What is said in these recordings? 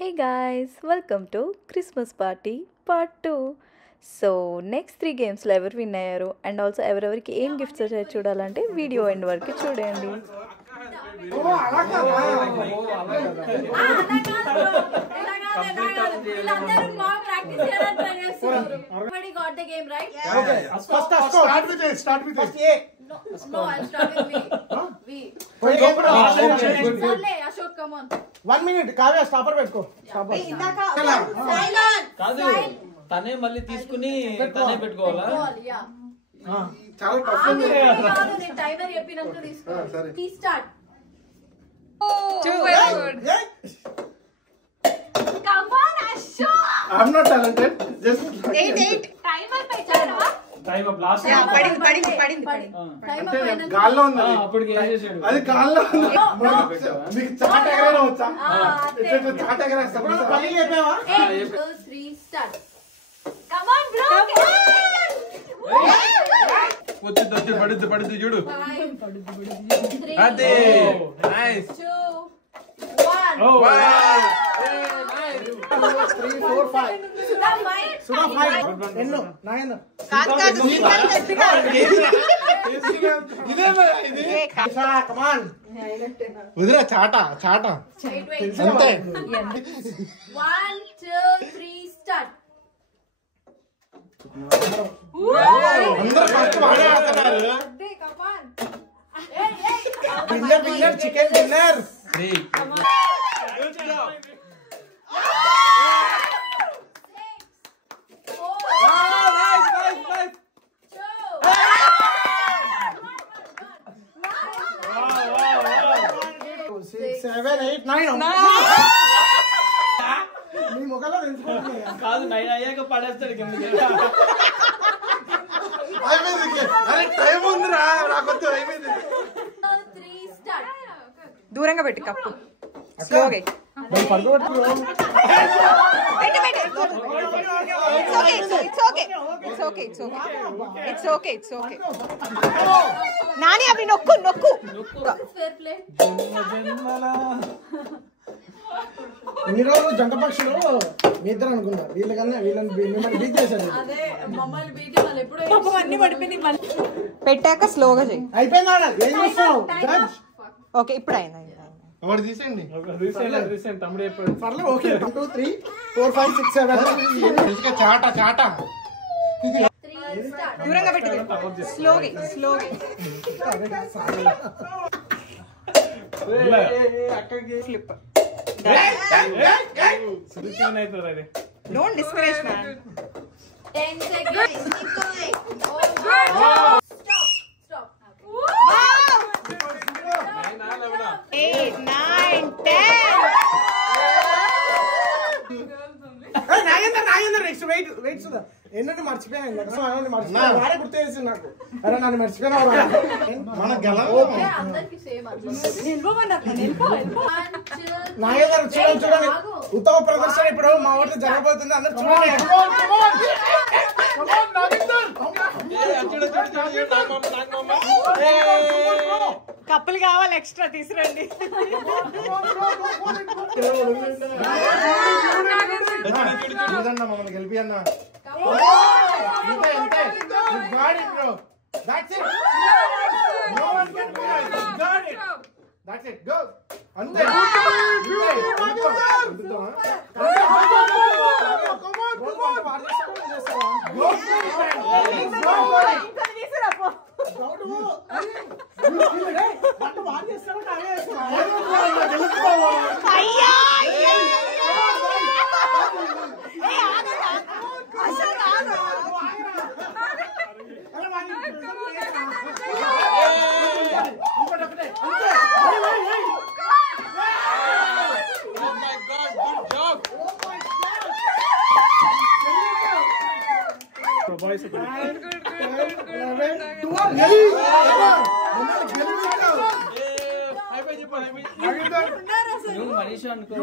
Hey guys, welcome to Christmas Party Part 2. So next 3 games లో ఎవరు win అయ్యారు and also ఎవరెవరికి ఏం గిఫ్ట్స్ వచ్చాయో చూడాలంటే వీడియో ఎండ్ వరకు చూడండి. Everybody got the game right? Okay. Start with A. No, I'll start with V. V. Sarle, Ashok, come on. 1 minute. Kavya, stopper పెట్టుకో. Silent. కాదు తనే మళ్ళీ తీసుకుని తనే పెట్టుకోవాలా? Yeah. చాలా టఫ్ ఉంది. నేను టైమర్ చెప్పినంత తీసుకో. He start. Two, very good. Come on, Ashok. I'm not talented. Just 8. Timer పెట్టారా? టైం అప్ లాస్ట్ Yeah, పడింది. Timer పైన. గాల్లో ఉంది అది. అప్పటికి ఏం చేసాడు? అది గాల్లో ఉంది. No. నీకు చాట ఎగరేయడం వచ్చా? అదే. చాట ఎగరేస్తా. పల్లి చెప్పావా? 1 2 3 start. Come on, bro. వచ్చి పడుద్ది చూడు. 5 అదే నైస్ 2 1. ఓ 3 4 5. Sudha, mine. సుధా 5. ఎన్నో 9. కాదు ఇదే మరి ఇది. Come on. వదిరా చాట. Wait. అంతే. 1 2 3 start. అందరూ ఫస్ట్ వాడే ఆడుతున్నారు. Come on. Hey. Winner chicken dinner. 3 7 8 9. నీ ముఖంలో తెలుసుకోవాలి. కాదు 9 అయ్యాక పడేస్తాడు కిందకి. అయిపోయింది. అరే టైం ఉందిరా నాకు అయిపోయింది. 3 start. దూరంగా పెట్టి కప్పు స్లోగా ఇట్స్ ఓకే నాని అవి నొక్కు Fair play. ఇన్ని రోజులు జంట పక్షులు మీ ఇద్దరు అనుకున్నా వీళ్ళని మిమ్మల్ని బీట్ చేశారు. అదే మమ్మల్ని బీటి వాళ్ళు ఎప్పుడో అన్ని పడిపోయింది పెట్టాక స్లోగా చెయ్యి అయిపోయిందా ఏం చేస్తావు జడ్జ్? ఓకే ఇప్పుడు అయింది ఒకటి తీసేయండి రీసెంట్ తమ్ముడు చెప్పాడు. పర్లేదు ఓకే 1 2 3 4 5 6 7 ఇంకా చాట 3 start. దూరంగా పెట్టి స్లోగా flip don't discourage man 10 seconds. Stop. 8 9 10 Nagender next wait Sudha ఎన్నో మర్చిపోయాను వాడే గుర్తు చేసి నాకు అరే నన్ను మర్చిపోయినా మన గెల అందరికి సేమ్ నాగేందర్ చూడండి ఉత్తమ ప్రదర్శన ఇప్పుడు మా ఊర్లో జరగబోతుంది అందరు చూడండి. కప్పులు కావాలి ఎక్స్ట్రా తీసురండి మమ్మల్ని గెలిపి అన్న అంతే నువ్వు మనిషి అనుకో.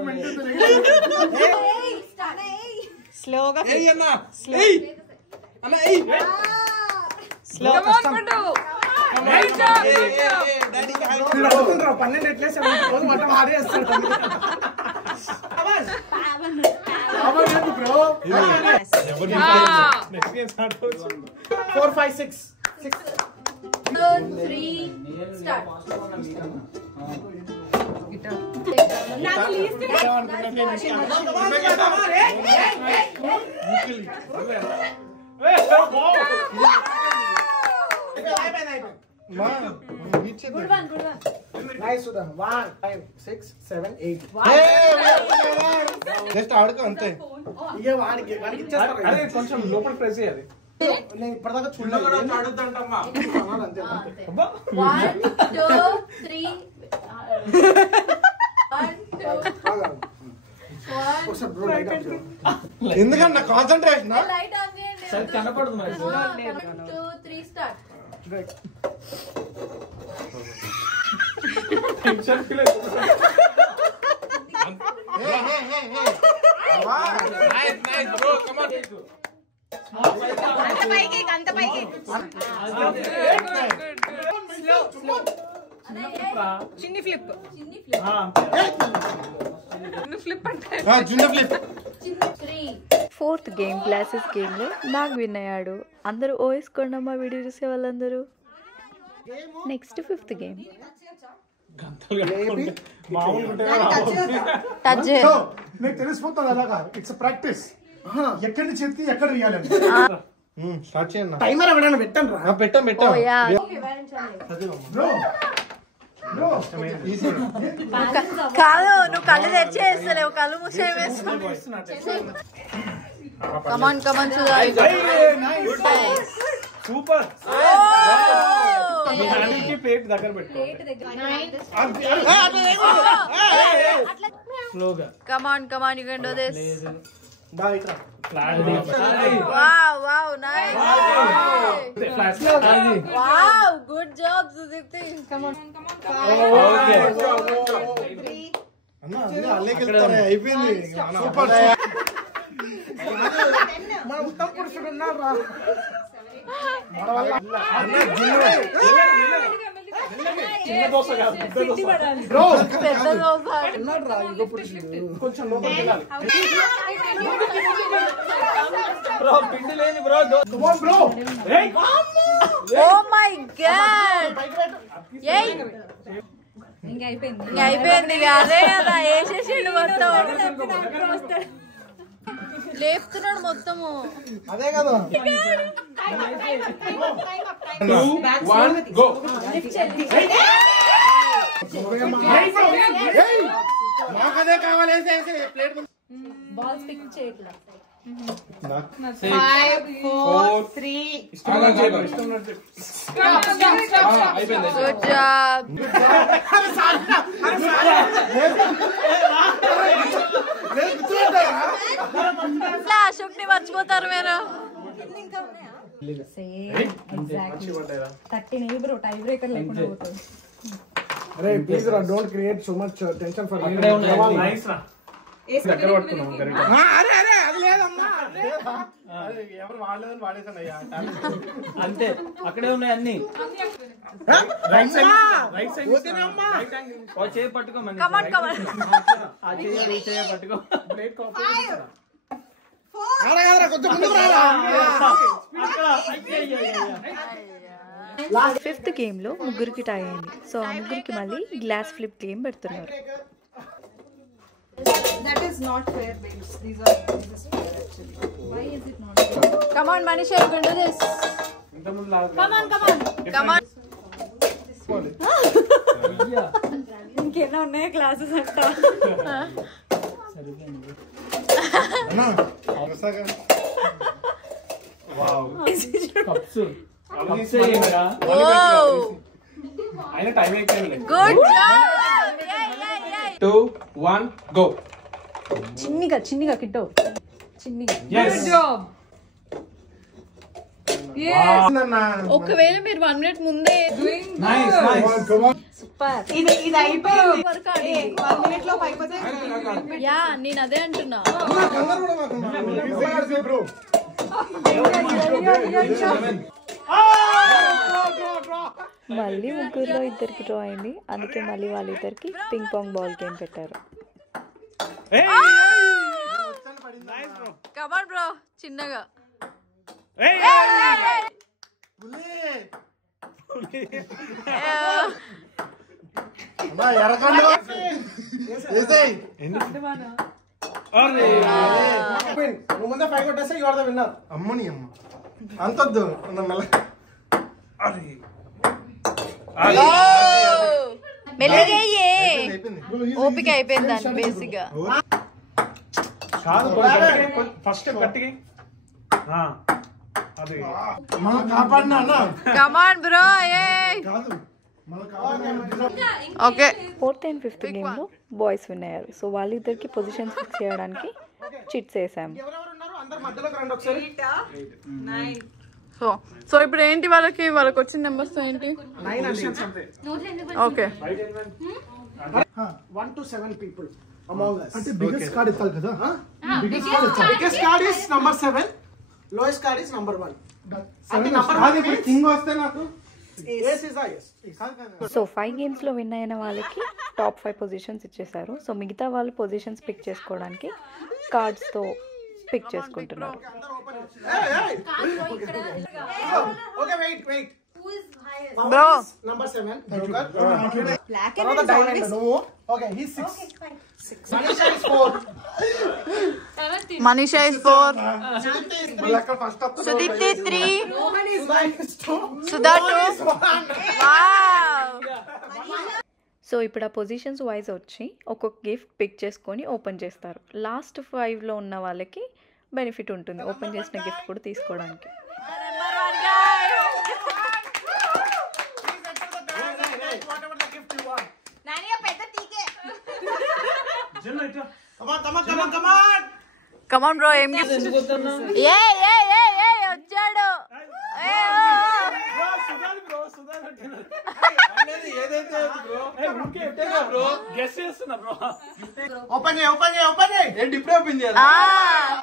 స్లోగా12 ఎట్లేసాడు bro. 4, 5, 6. 2, 3, start. Good one. Nice, Sudha. 1, 5, 6, 7, 8. Just ఆడుకో అంతే. ఇక వాడికి ఇచ్చేస్తారు. కొంచెం లోపల ప్రెస్ చేయాలి. నేను ఇప్పటిదాకా చూడలేదు. అంతే. 1, 2, 3. 1, 2, 1. ఒకసారి bro light off చేయి. ఎందుకంటే నా కాన్సంట్రేషన్ Light on చేయండి. సరే కనపడదు మరి 1, 2, 3, start. టెన్షన్ ఫీల్ అవుతుంది. అంత పైకి చిన్ని ఫ్లిప్ ఫ్లిప్ అంటే జున్న ఫ్లిప్. 3. ఫోర్త్ గేమ్ గ్లాసెస్ గేమ్లో నాకు విన్ అయ్యాడు. అందరూ ఓవేసుకోండి అమ్మా వీడియో చూసే వాళ్ళందరూ. Next fifth game. టచ్ నీకు తెలిసిపోతుంది అలాగా. It's practice. ఎక్కడి నుంచి ఎత్తి ఎక్కడ వేయాలని. స్టార్ట్ చేయండి. టైమర్ ఎవరైనా పెట్టండి రా. పెట్టాం ఓ యా. బ్రో కాదు నువ్వు కళ్ళు తెచ్చేస్తలేవు, కళ్ళు మూసేవేస్తావు. కమాన్ సూపర్. ప్లేట్ దగ్గర పెట్టు. స్లోగా. Come on you can do this. Wow, nice. Wow, good job, Sudipti. Come on. అయిపోయింది. సూపర్. మన ఉత్తమ పురుషుడు ఉన్నాడు రా. చిన్న దోశ కాదు, పెద్ద దోశ. బ్రో పెద్ద దోశ. ఉన్నాడు రా యుగ పురుషుడు. కొంచెం లోపలికి వెళ్ళాలి. బ్రో పిండి లేని bro. Come on, bro. Oh my god. ఏయ్ ఇంకా అయిపోయింది. అదే కదా వేసేసిండు మొత్తం. లేపుతున్నాడు మొత్తము. అదే కదా. 2, 1, go. మాకదే కావాలి. ప్లేట్ Balls pick చేయట్లా. 5, 4, 3. అయిపోయింది. Good job. అశోక్ ని మర్చిపోతారు మీరు. 13 బ్రో టై బ్రేకర్ లేకుండా పోతుంది. అరే ప్లీజ్ రా, don't create so much tension for అక్కడే ఉన్నాయి. నైస్ రా. దగ్గర పట్టుకున్నాం కరెక్ట్. అది లేదమ్మా. ఎవరు వాడలేదని వాడేసాను అయ్యా. అంతే అక్కడే ఉన్నాయి అన్ని. Right side పోతేనమ్మా. ఓ చేయి పట్టుకో మంది. కమాన్ ఆ చేయి పట్టుకో. Plate copy. కొంచెం ముందుకు రారా. ఫిఫ్త్ గేమ్ లో ముగ్గురికి టై అయింది. సో ఆ ముగ్గురికి మళ్ళీ గ్లాస్ ఫ్లిప్ గేమ్ పెడుతున్నారు. That is not fair, babes. These are just fair actually. Why is it not fair? Come on, Manisha, you can do this. ఇంతకుముందు లాగా. Come on. ఇంకేనా ఉన్నాయా క్లాసెస్ అంట. వావ్. కప్స్. Whoa. అయినా time అయిపోయింది. Good job. 2, 1, go. చిన్నిగా కిట్టో. చిన్నిగా. Yes. Good job. ఒకవేళ మీరు 1 minute ముందే Nice. సూపర్. ఇది అయిపోయింది. వర్క్ ఆడింది. 1 minute లో అయిపోతే యా నేను అదే అంటున్నా. బ్రో మళ్ళీ ముగ్గురులో ఇద్దరికి డ్రా అయింది. అందుకే మళ్ళీ వాళ్ళిద్దరికి పింగ్ పాంగ్ బాల్ గేమ్ పెట్టారు. కమాన్ బ్రో చిన్నగా నువ్వు ముందే 5 కొట్టేస్తే యు ఆర్ ద విన్నర్. అమ్మని అమ్మ అంతొద్దు ఓపిక అయిపోయింది దాన్ని బేసిక్ గా. ఫస్ట్ గట్టిగా అది మనం కాపాడినా అన్న కమాన్ బ్రో కాదు మనం కాపాడినా ఓకే. 4th and 5th గేమ్లో బాయ్స్ విన్ అయ్యారు. సో వాళ్ళిద్దరికి పొజిషన్స్ ఫిక్స్ చేయడానికి చిట్స్ వేసాం. ఎవరెవరు ఉన్నారు అందరు మధ్యలోకి రండి ఒకసారి. సో ఇప్పుడు ఏంటి వాళ్ళకి వచ్చిన నెంబర్స్ ఏంటి? 9 positions అంతే. Okay 1 to 7 people among us. అంటే బిగ్గెస్ట్ కార్డ్ ఇస్తాను కదా Biggest card is number 7. Lowest card is number 1. అంటే number 1 ఇప్పుడు కింగ్ వస్తే నాకు yes is the yes. So 5 గేమ్స్లో విన్ అయిన వాళ్ళకి టాప్ 5 పొజిషన్స్ ఇచ్చేసారు. సో మిగతా వాళ్ళు పొజిషన్స్ పిక్ చేసుకోవడానికి కార్డ్స్తో పిక్ చేసుకుంటున్నారు. Okay, wait. Bro. Number 7. Black and diamond. No. Okay, he's 6. Manisha is 4. Manisha is 4, first Sudeepti 3, Rohan is 2. Sudha 2. Wow. So ఇప్పుడు ఆ పొజిషన్స్ వైజ్ వచ్చి ఒక్కొక్క గిఫ్ట్ పిక్ చేసుకొని ఓపెన్ చేస్తారు. లాస్ట్ 5లో ఉన్న వాళ్ళకి బెనిఫిట్ ఉంటుంది ఓపెన్ చేసిన గిఫ్ట్ కూడా తీసుకోవడానికి. Whatever the gift you want. Come on. Come on bro ఏం గిఫ్ట్? ఎందుకు వద్దన్నా? వచ్చాడు. ఏదైతే బ్రో గెస్ చేస్తున్నా బ్రో. Open it. ఏంటి ఇప్పుడే ఓపెన్ చేయాలి?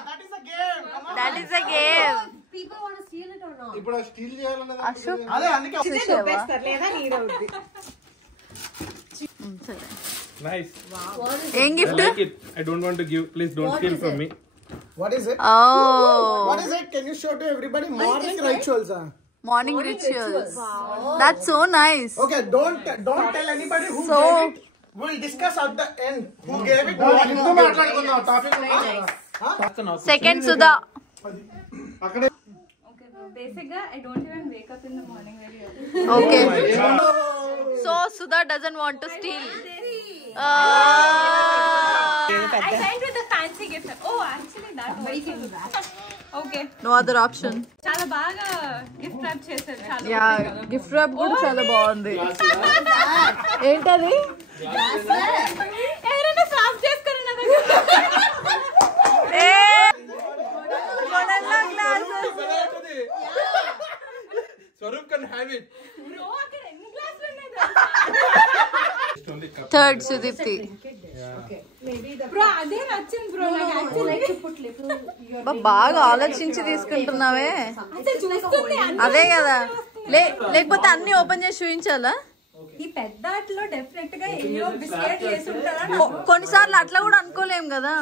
That is a game. Come on. That is a game. People want to steal it or not? ఇప్పుడు స్టీల్ చేయాలన్నది అశోక్ అదే అందుకే నైస్. ఏం gift? Like it. I don't want to give. Please don't steal from me. What is it? What is it? Can you show to everybody? Morning rituals. Morning rituals. That's so nice. Okay, don't tell anybody who So- gave it. We'll discuss at the end who gave it. ఇంకో మాట్లాడుకుందాం topic second Sudha. అక్కడే Basically, I don't even wake up in the morning very early. Okay so Sudha doesn't want to steal. I went with the fancy gift. Oh, actually that also. Okay. No other option. చాలా బాగా gift wrap చేశారు. చాలా yeah gift wrap కూడా చాలా బాగుంది. ఏంటది? ఎవరైనా సాఫ్ చేసుకోరు నా దగ్గర. Swarup can have it. Bro, అక్కడ ఎన్ని గ్లాసులు ఉన్నాయి? థర్డ్ సుదీప్తి. బ్రో అదే నచ్చింది బ్రో నాకు యాక్చువల్లీ. బాగా ఆలోచించి తీసుకుంటున్నావే. అసలు చూస్తుంది అదే కదా లేకపోతే అన్ని ఓపెన్ చేసి చూపించాలా? ఈ పెద్ద ఆటలో డెఫినెట్ గా ఎన్నో బిస్కెట్ చేసి ఉంటారని కొన్నిసార్లు అట్లా కూడా అనుకోలేం కదా.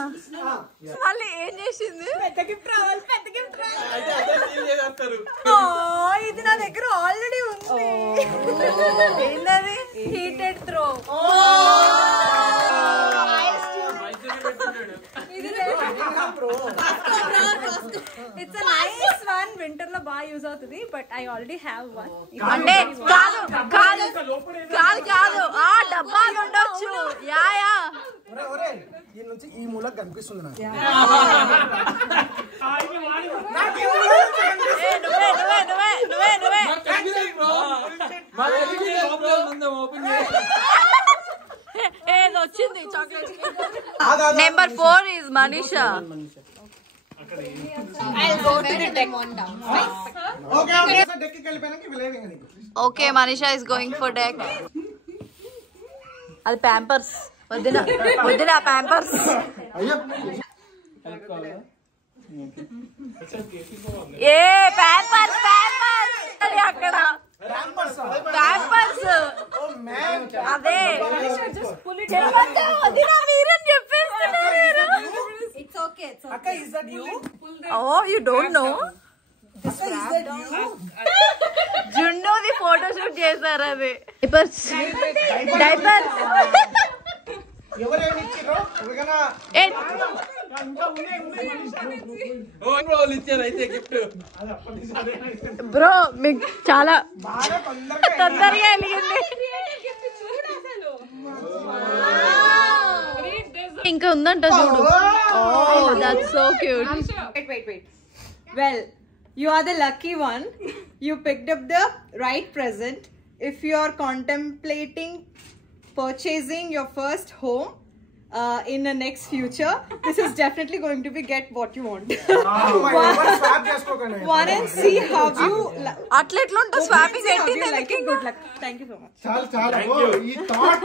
వాళ్ళు ఏం చేసింది? పెద్ద గిఫ్ట్ రావాలి. చేస్తారు. ఇది నా దగ్గర ఆల్రెడీ ఉంది. ఏంటది? Heated throw. It's a nice one. Winter లో బాగా యూజ్ అవుతుంది. But I already have one. అంటే కాదు ఆ డబ్బాలు ఉండొచ్చు. యా ఈ నుంచి ఈ మూలకు కనిపిస్తుంది నాకు. నువ్వే ఏది వచ్చింది? Chocolate. Number 4 is Manisha. Okay డెక్కి వెళ్ళిపోయాక వెళ్ళేది నీకు. Okay, Manisha is going for deck. అది ప్యాంపర్స్. వద్దున ప్యాంపర్స్. ఏ ప్యాంపర్స్ అక్కడ ప్యాంపర్స్ అదే. వదిన మీరని చెప్పేస్తున్నారు. okay. It's okay. Akka, is that you? Oh, you don't know? Akka, is that you? జున్నుది ఫోటోషూట్ చేశారు అది. డైపర్స్ ఎవరేమి ఇచ్చిర్రో ఎవరికైనా వాళ్ళు ఇచ్చారు అయితే గిఫ్ట్. బ్రో మీకు చాలా బాగా తొందరగా తొందరగా వెలిగింది. ఇంకా ఉందంట చూడు. Oh, that's so cute. Wait. Well, you are the lucky one. You picked up the right present. If you are contemplating purchasing your first home in the next future, this is definitely going to be get what you want. Swap చేసుకోకండి. One and see how you అట్లా ఎట్లా ఉంటుంది swapping see how you పెట్టింది. like it. Good luck. Thank you so much. చాలా ఈ thought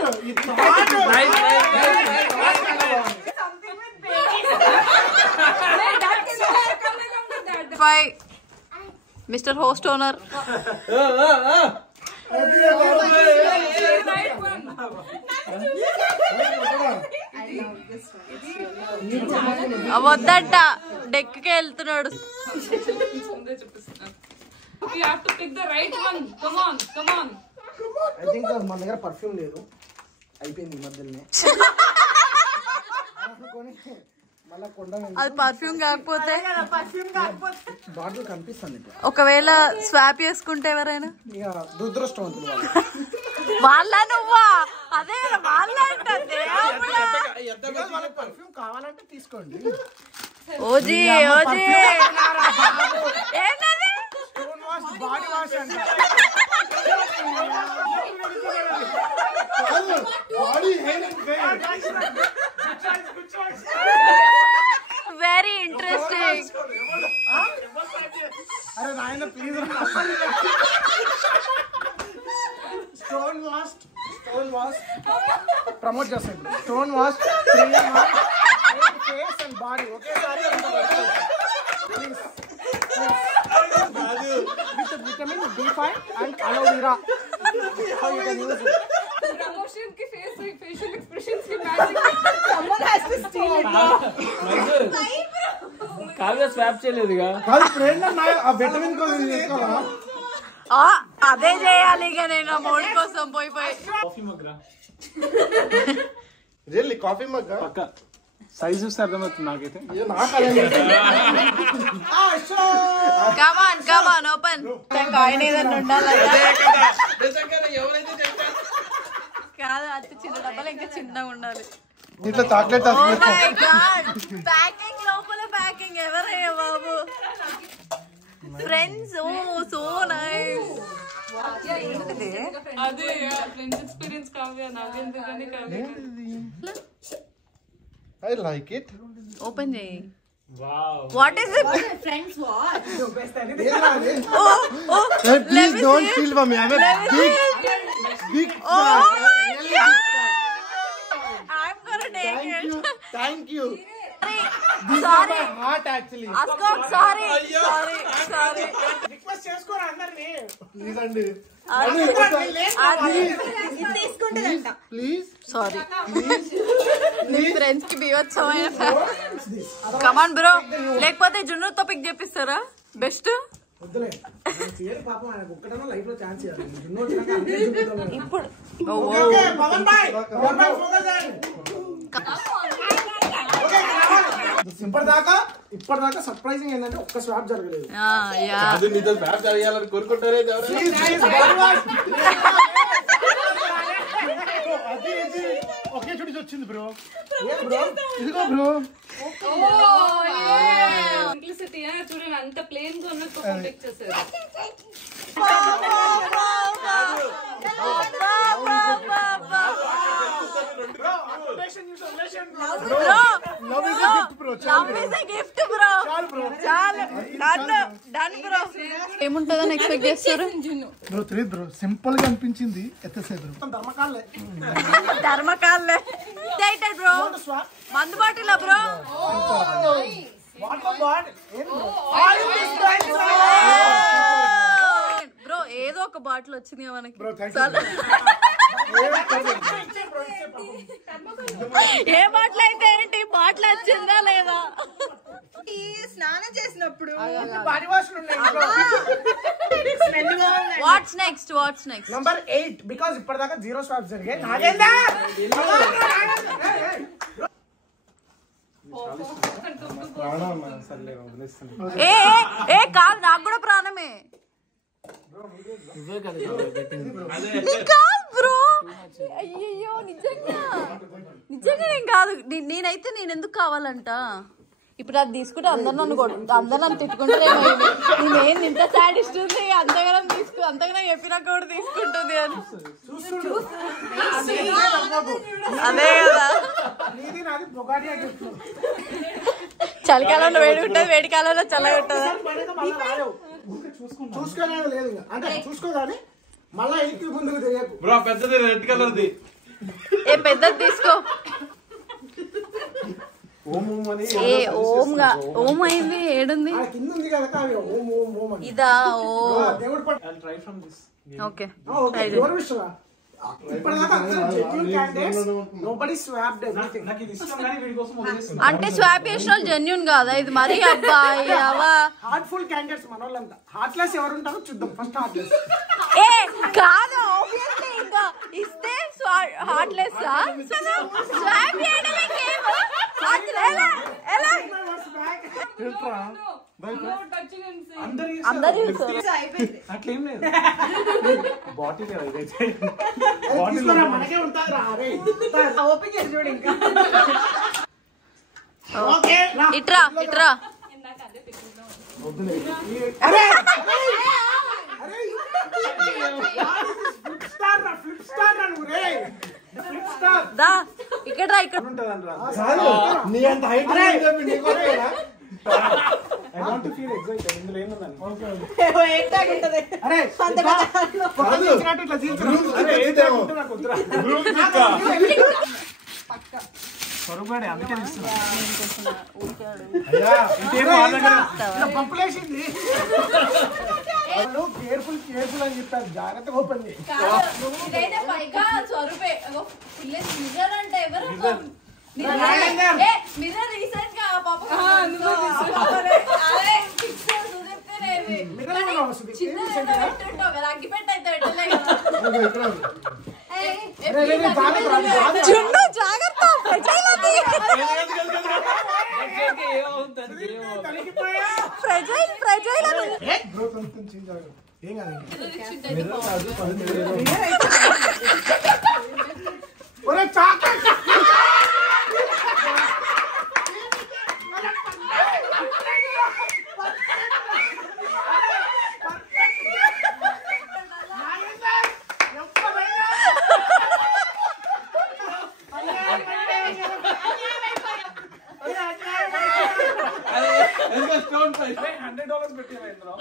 Bye, Mr. Host Owner. వద్దంట డెక్కి వెళ్తున్నాడు. You have to pick the right one. Come on. I think మన దగ్గర పర్ఫ్యూమ్ లేదు, అయిపోయింది ఈ మధ్యలోనే. అనుకొని మళ్ళా కొండ అది పర్ఫ్యూమ్ కాకపోతే బాటిల్ కనిపిస్తుంది ఇట్లా. ఒకవేళ స్వాప్ చేసుకుంటే ఎవరైనా ఇక దురదృష్టవంతులు వాళ్ళు. వాళ్ళ నువ్వా అదే వాళ్ళ అంటే వాళ్ళకి పర్ఫ్యూమ్ కావాలంటే తీసుకోండి. ఓజీ ఏంటది స్టోన్ వాష్ బాడీ వాష్ అంటే వెరీ ఇంట్రెస్టింగ్. అరే నాయన ప్లీజ్ స్టోన్ వాష్ ప్రమోట్ చేస్తాను. Stone wash face and body ఒకేసారి vitamin B5 and aloe vera. Promotion ki facial expressions ki matching. Someone has to steal it. Kavya swap చేయలేదుగా. కాదు friend ఆ vitamin కోసం చేసుకోవాలా? అదే చేయాలి ఇక నేను ఆ మోడ్ కోసం పోయి కాఫీ మగ్రా రియల్లీ కాఫీ మగ్ పక్క సైజ్ చూస్తే అర్థమవుతుంది నాకైతే. కమాన్ ఓపెన్. కాయిన్ ఏదన్నా ఉండాలి కాదు, అతి చిన్న డబ్బాలు ఇంకా చిన్నగా ఉండాలి. ఇట్లా చాక్లెట్ ప్యాకింగ్ లోపల ప్యాకింగ్ ఎవరయ్యా బాబు. Friends so nice. అదే ఫ్రెండ్స్ ఎక్స్పీరియన్స్ కావ్య నాకెందుకని Kavya. I like it. Open చేయి. What is it? Friends watch. Please don't feel for me. I am big I'm gonna take it. Thank you. Sorry. Heart actually. Ascot, sorry. Request చేసుకోరా అందరినీ. Please అండి. Please sorry నీ friends కి బివత్సమైన కమాన్ bro. లేకపోతే జున్నుతో pick చేపిస్తారా best. వద్దులే పాపం ఆయనకు ఒక్కటన్నా లైఫ్ లో ఛాన్స్ ఇవ్వాలి. జున్ను వచ్చినాక అందరూ చూపిద్దాం. ఇప్పుడు ఓకే పవన్ భాయ్ ఫోకస్ చేయండి. ఇప్పటిదాకా సర్ప్రైజింగ్ ఏంటంటే ఒక్క స్వాప్ జరగలేదు. అది నీతో స్వాప్ జరగాలని కోరుకుంటారే ఎవరు. ఒకే చుడి వచ్చింది బ్రో. ఇదిగో బ్రో. సింప్లిసిటీ చూడండి, అంత ప్లేన్ గా ఉన్నట్టు పిక్ చేశారు. ఏముంటుందని ఎక్స్పెక్ట్ చేస్తారు బ్రో తెలియదు బ్రో. సింపుల్ గా అనిపించింది. ఎత్తసేపు ధర్మకాల్లే బ్రో. మందు బాటిల్ బ్రో. బ్రో ఏదో ఒక బాటిల్ వచ్చింది మనకి. ఏ బాటిల్ అయితే ఏంటి, బాటిల్ వచ్చిందా లేదా? స్నానం చేసినప్పుడు బాడీ వాష్లు ఉన్నాయి ఇంట్లో. వాట్స్ నెక్స్ట్ నంబర్ 8 బికాజ్ ఇప్పటిదాకా 0 స్వాప్స్ జరిగాయి. నాగేందర్ ఏ ఏ కాదు నాకు కూడా ప్రాణమే కాదు బ్రో అయ్యో నిజంగా నేను కాదు నేనైతే నేను ఎందుకు కావాలంట ఇప్పుడు అది తీసుకుంటే అందరు నన్ను తిట్టుకుంటేమో నేనేం ఇంత సాడిస్ట్ ఉంది అంతగానం అంతగానం చెప్పినా కూడా తీసుకుంటుంది అని అదే కదా చలికాలంలో వేడి ఉంటుంది వేడి కాలంలో చల్లగా ఉంటుందా చూసుకోలేదు లేదు అంటే చూసుకోగానే మళ్ళా ఇంటికి ముందుకు తెలియకు. బ్రో పెద్దది రెడ్ కలర్ది. ఏ పెద్దది తీసుకో. ఓం అయింది ఏడుంది కింద ఉంది కదా ఇదా ఓ దేవుడు ఓకే ఎవరు విషయమా అంటే స్వాప్ చేసిన వాళ్ళు జెన్యూన్ కాదా ఇది మరి అబ్బాయి హార్ట్ఫుల్ క్యాండిడేట్స్ మన వాళ్ళంతా హార్ట్లెస్ ఎవరు ఉంటారో చూద్దాం ఫస్ట్ హార్ట్లెస్ ఏ కాదు ఆబ్వియస్లీ ఇంకా ఇస్తే హార్ట్లెస్ స్వాప్ చేయడమే గేమ్ ఎలా అందరూ అట్లేం లేదు బాటిల్ మనకే ఉంటారా ఓపెన్ చేసి చూడు ఇంకా ఇట్రా దా ఇక్కడ నీ అంత height I want to feel excited. ఇందులో ఏముందని అరే స్వరూపాడే అందుకే పంపులేసింది కేర్ఫుల్ అని చెప్పారు జాగ్రత్తగా ఓపెన్ చేయి $100 పెట్టినా ఇందులో.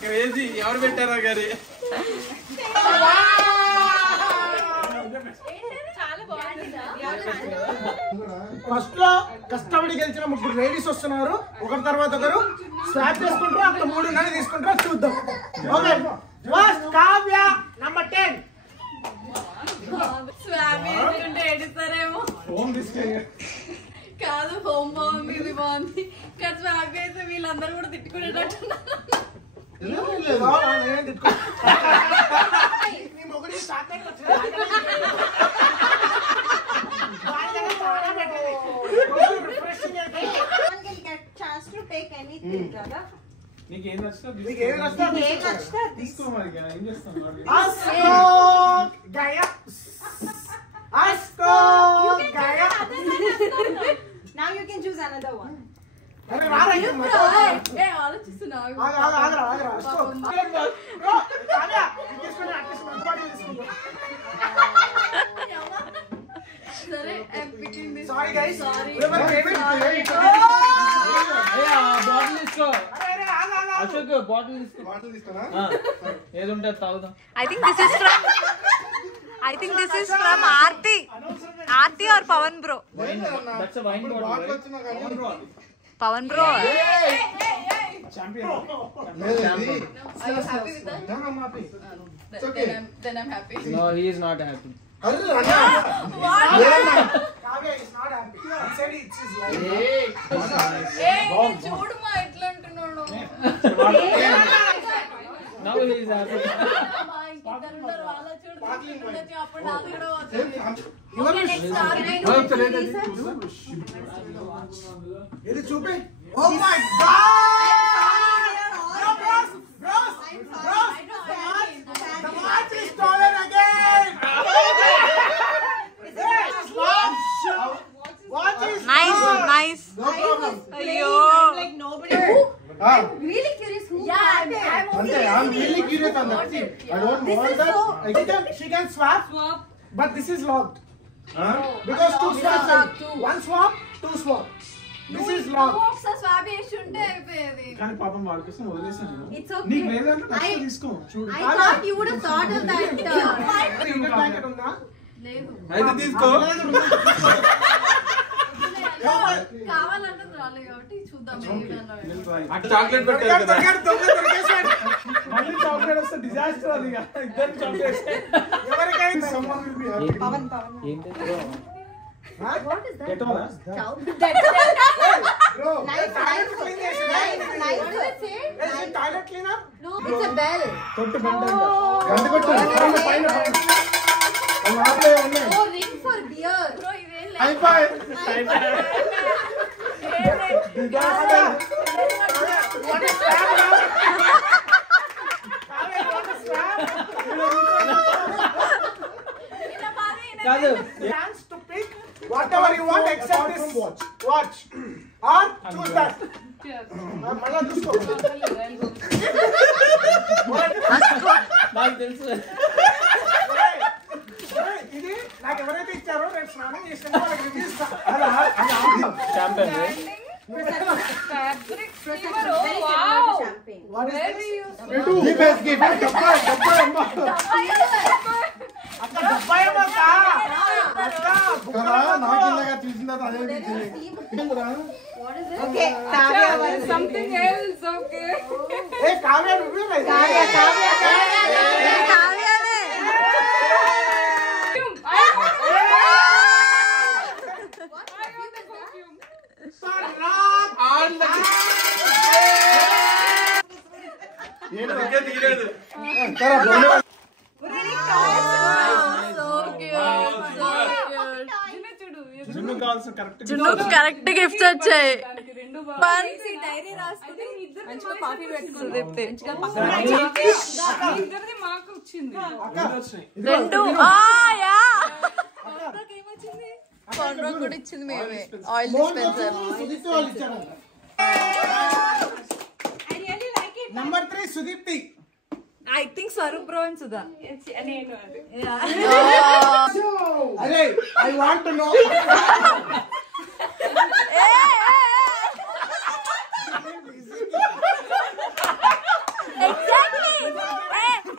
క్రేజీ ఎవరు పెట్టారా గారి ఫస్ట్ లో కష్టపడి గెలిచిన 3 లేడీస్ వస్తున్నారు ఒకరి తర్వాత ఒకరు స్వాప్ చేసుకుంటారు అక్కడ 3 నెలలు తీసుకుంటారు చూద్దాం okay first Kavya number 10 swap చేసుకుంటే ఏడుస్తారేమో కాదు హోమ్ బాగుంది ఇది బాగుంది కానీ స్వాప్ చేస్తే వీళ్ళందరూ కూడా తిట్టుకునేటట్టున్నారు నీకు ఏం నచ్చితే తీసుకో మరి ఏం చేస్తాను Now you can choose another one. Sorry guys. Bottle తీసుకో అశోక్ బాటిల్ తీసుకో ఏది ఉంటే తాగుదాం I think this is from Aarti or Pawan bro. That's a wine bottle, right? Pawan bro champion No, he is not happy. చూడు మా ఎట్లా అంటున్నాడు Now he is happy. ఇది చూపి. Oh my God! No, bros, bros, bros, the watch is stolen again. Watch is nice stolen. Nice No problem. అయ్యో Like nobody. Really curious who? Okay, I'm really curious on that. See, I don't want that. She can swap, but this is locked. Because two swaps. One swap, two swap. This is locked. Swab చేసి ఉంటే అయిపోయేది. కానీ పాపం వాడి కోసం వదిలేసాను It's okay. నీకు లేదంటే నచ్చ తీసుకో చూడు I thought you would have thought of that. Finger blanket ఉందా? లేదు అయితే తీసుకో కావాలంటే రాలేదు కాబట్టి చూద్దాం అటు చాక్లెట్ పెట్టారు కదా. దొరికేశాడు. మళ్ళీ చాక్లెట్ వస్తే డిజాస్టర్ అది ఇద్దరు చాక్లెట్ ఎవరికైనా someone will be happy ఏంటి bro? What is that? ఎటోరా Bro, Nice, toilet clean చేసి nice. What does it say? toilet cleaner? No, it's a bell. తొట్టు గంట కొట్టు పైన Oh, ring for beer. Bro ఇదేం అయిపోయి. What a swap, bro. What a swap. కాదు Chance to pick whatever you want except this watch. Or choose that. మళ్ళా చూసుకో. నాకు తెలుసు. ఇది నాకు ఎవరైతే ఇచ్చారో నేను స్నానం చేసిన వాళ్ళకి రివ్యూ ఇస్తా. Champion Champagne. What is this? The best gift. డబ్బా అమ్మ. అక్క డబ్బా ఏమక్క? అక్క బుక్కలో చూసిందా అదే What is it? Okay, Kavya. Something else. Okay. A Kavya review లేదు. జిమ్ కావాల్సిన కరెక్ట్ కరెక్ట్ గిఫ్ట్స్ వచ్చాయి డైరీ రాసుకుని మంచిగా కాఫీ ఇద్దరిది మాకు వచ్చింది. రెండు కొండ్రో కూడా ఇచ్చింది మేమే ఆయిల్ డిస్పెన్సర్ సుదీప్తి వాళ్ళు ఇచ్చారు. Number 3 Sudeepti. I think Swarup bro and Sudha. అరే I want to know.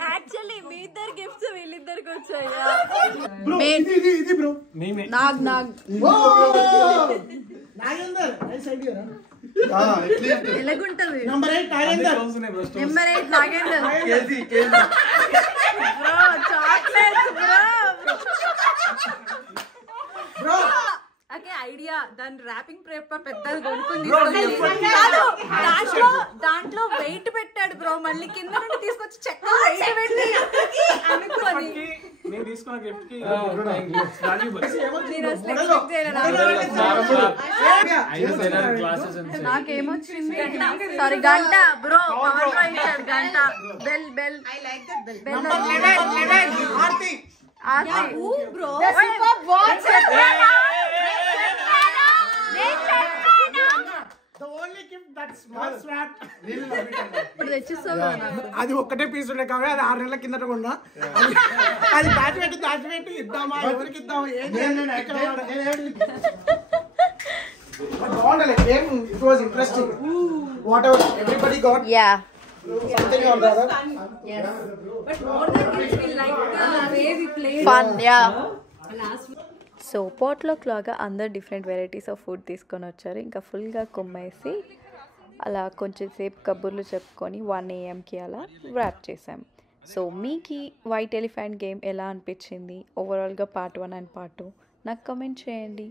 Actually మీ ఇద్దరు గిఫ్ట్స్ వీళ్ళిద్దరికి వచ్చాయా ఇది బ్రో నేనే నాగ్ నాగేందర్ నైస్ ఐడియా రా. ఎలాగుంటది Number 8 Nagender. Number 8 Nagender KG bro chocolates bro Okay, idea. దాని ర్యాపింగ్ పేపర్ పెద్దది కొనుక్కొని దాంట్లో వెయిట్ పెట్టాడు బ్రో మళ్ళీ కింద నుండి తీసుకొచ్చి చెక్క వెయిట్ పెట్టి అనుకోని నేను తీసుకున్న గిఫ్ట్ కి క్లాసెస్ నాకేమొచ్చింది సారీ గంట బ్రో పవన్ బ్రో ఇచ్చాడు గంట bell Number 11 Aarti. Bro The only gift that's not swap. ఇప్పుడు తెచ్చిస్తావు కదా నాకు అది ఒక్కటే పీస్ ఉండే కాబట్టి అది 6 నెలల కిందట కొన్నా. అది దాచిపెట్టి ఇద్దామా ఎవరికి ఇద్దామా బాగుండాలి game. It was interesting. What ever everybody got yeah something on the other. But more than this, we like the way we played. Fun yeah so potluck లాగా అందరు డిఫరెంట్ వెరైటీస్ ఆఫ్ ఫుడ్ తీసుకొని వచ్చారు. ఇంకా ఫుల్గా కుమ్మేసి అలా కొంచెం సేపు కబుర్లు చెప్పుకొని 1 AM అలా ర్యాప్ చేసాం. సో మీకు ఈ వైట్ ఎలిఫెంట్ గేమ్ ఎలా అనిపించింది, ఓవరాల్గా పార్ట్ 1 అండ్ పార్ట్ 2 నాకు కమెంట్ చేయండి.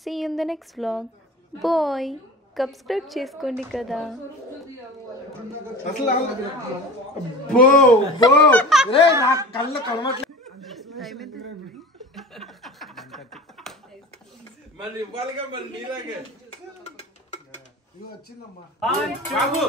See you in the next vlog. Bye. Subscribe చేసుకోండి కదా. మళ్ళీ ఇవ్వాలిగా మళ్ళీ నీలాగే వచ్చిందమ్మా. బాబు